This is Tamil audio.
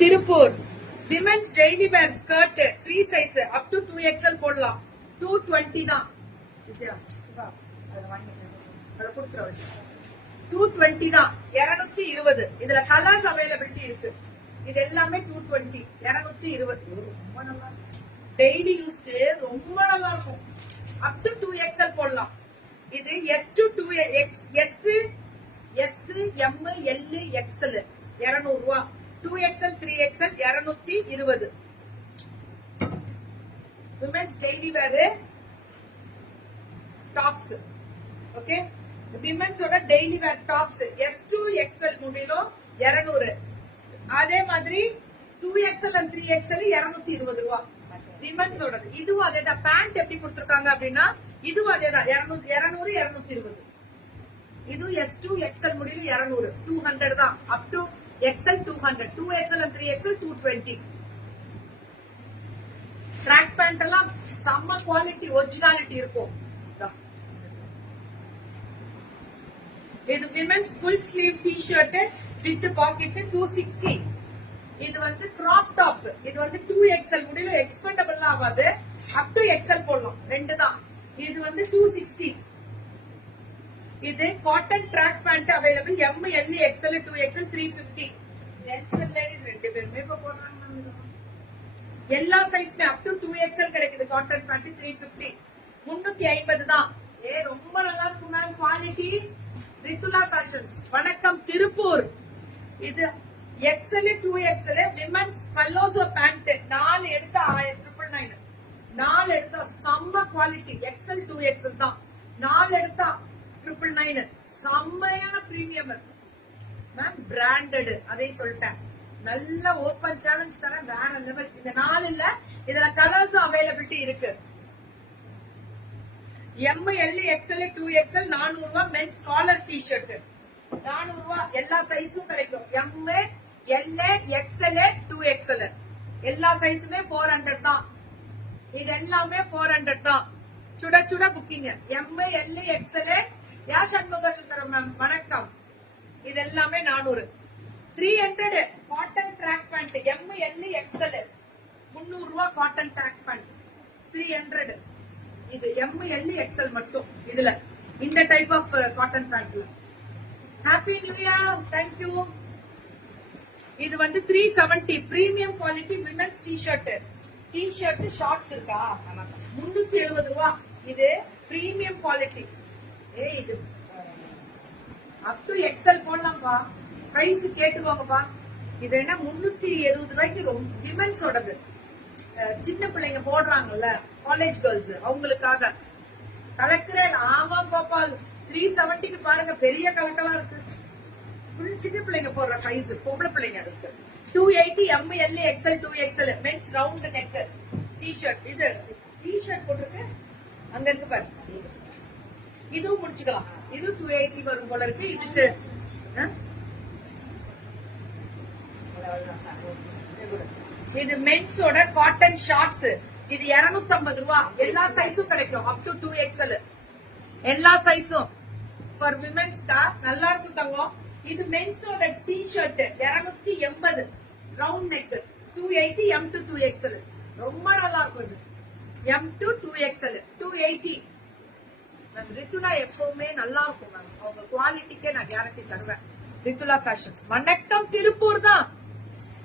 Tiruppur women's daily where skirt free size up to 2XL போடலாம். 220 தான். 220 தான். 220. இதுல கலர்ஸ் அவைலபிலிட்டி இருக்கு. இது எல்லாமே 220. 220. ரொம்ப நல்லா டெய்லி யூஸ்க்கு ரொம்ப நல்லா இருக்கும். அப் டு 2XL போடலாம். இது S to 2X S M L XL 200 ரூபா. 2XL 3XL 220. Women's daily wear tops. Okay, விமென்ஸோட daily wear tops S to XL முடியல 200. அதே மாதிரி 2XL and 3XL 220 ரூபா. விமென்ஸோட இதுவும் அதேதான். பேண்ட் எப்படி கொடுத்திருக்காங்க அப்படின்னா இதுவும் அதேதான். 200 220. இது S to XL முடியல 200. 200 தான். Up to XL 200. 2XL and 3XL 220. Track pant எல்லாம் செம்ம குவாலிட்டி ஒரிஜினாலிட்டி இருக்கும். இது women's full sleeve T-shirt with pocket 260. இது வந்து கிராப் டாப். இது வந்து 2XL முடியல எக்ஸ்பெண்டபிள் ஆகாது. அப் டு XL போடலாம். ரெண்டு தான். இது வந்து 260. இது cotton track pant available M L XL 2XL 350. Gents and ladies ரெண்டு பேருமே இப்ப போடுறாங்க. எல்லா சைஸ்மே அப் டு 2XL கிடைக்குது. Cotton pant 350. 350 தான். ரொம்ப நல்லா இருக்கும் மேம். Quality ரித்துலா fashions. வணக்கம் திருப்பூர். இது XL 2XL விமென்ஸ் பல்லோசோ பேண்ட் 4 எடுத்தா 999. 4 எடுத்தா செம்ம குவாலிட்டி. XL 2XL தான். 4 எடுத்தா 999. செம்மையான பிரீமியம் இருக்கு மேம். பிராண்டட். அதை சொல்லிட்டேன். நல்ல ஓபன் சேலஞ்ச் தர வேற லெவல். இந்த 4 இல்ல, இதுல கலர்ஸ் அவைலபிலிட்டி இருக்கு. M L XL 2XL 400 ரூபாய். மென்ஸ் காலர் டி-ஷர்ட் 400 ரூபாய். எல்லா சைஸும் கிடைக்கும். M L XL 2XL எல்லா சைஸுமே 400 தான். இது எல்லாமே 400 தான். சுட சுட புக்கிங். M L XL யா சண்முக சுந்தரம் மேம் வணக்கம். இது எல்லாமே 400. 300 cotton track pant M L XL 300 ரூபாய். Cotton track pant 300. இது M L XL மட்டும். இதுல இந்த டைப் ஆஃப் காட்டன் பேண்ட்ல. Happy new year. தேங்க்யூ. இது வந்து 370 premium quality women's t-shirt. T-shirt shorts இருக்கா 370 ரூபாய். இது பிரீமியம் குவாலிட்டி. இது அப் டு XL போடலாம்ப்பா. சைஸ் கேட்டுக்கோங்கப்பா. இது என்ன 370 ரூபாய்க்கு விமென்ஸோடது. சின்ன பிள்ளைங்க போடுறாங்கல்ல, காலேஜ் கேர்ள்ஸ், அவங்களுக்காக கலக்கிறேன். ஆமா கோபால். 370க்கு பாருங்க, பெரிய கலக்கலா இருக்கு. சின்ன பிள்ளைங்க போடுற சைஸ், பொம்பளை பிள்ளைங்க இருக்கு. 280 M L XL 2XL men's round neck T-shirt. இது டி-ஷர்ட் போட்டிருக்கு. அங்க இருக்கு பாரு. இதுவும் முடிச்சுக்கலாம். இது 280 வரும் போல இருக்கு. இதுக்கு இது மென்ஸோட காட்டன் ஷார்ட்ஸ். இது 250 ரூபாய். எல்லா சைஸும் கிடைக்கும். அப் டு 2XL எல்லா சைஸும் ஃபார் விமென்ஸ் தான். நல்லா இருக்கும் தங்கம். இது மென்ஸோட t-shirt 280 round neck 280 M to 2XL. ரொம்ப நல்லா இருக்கும். இது M to 2XL 280. ரித்துலா எப்பவுமே நல்லா இருக்கும் மேம். அவங்க குவாலிட்டிக்கே நான் கேரண்டி தருவேன். ரித்துலா ஃபேஷன்ஸ். வணக்கம் திருப்பூர் தான்.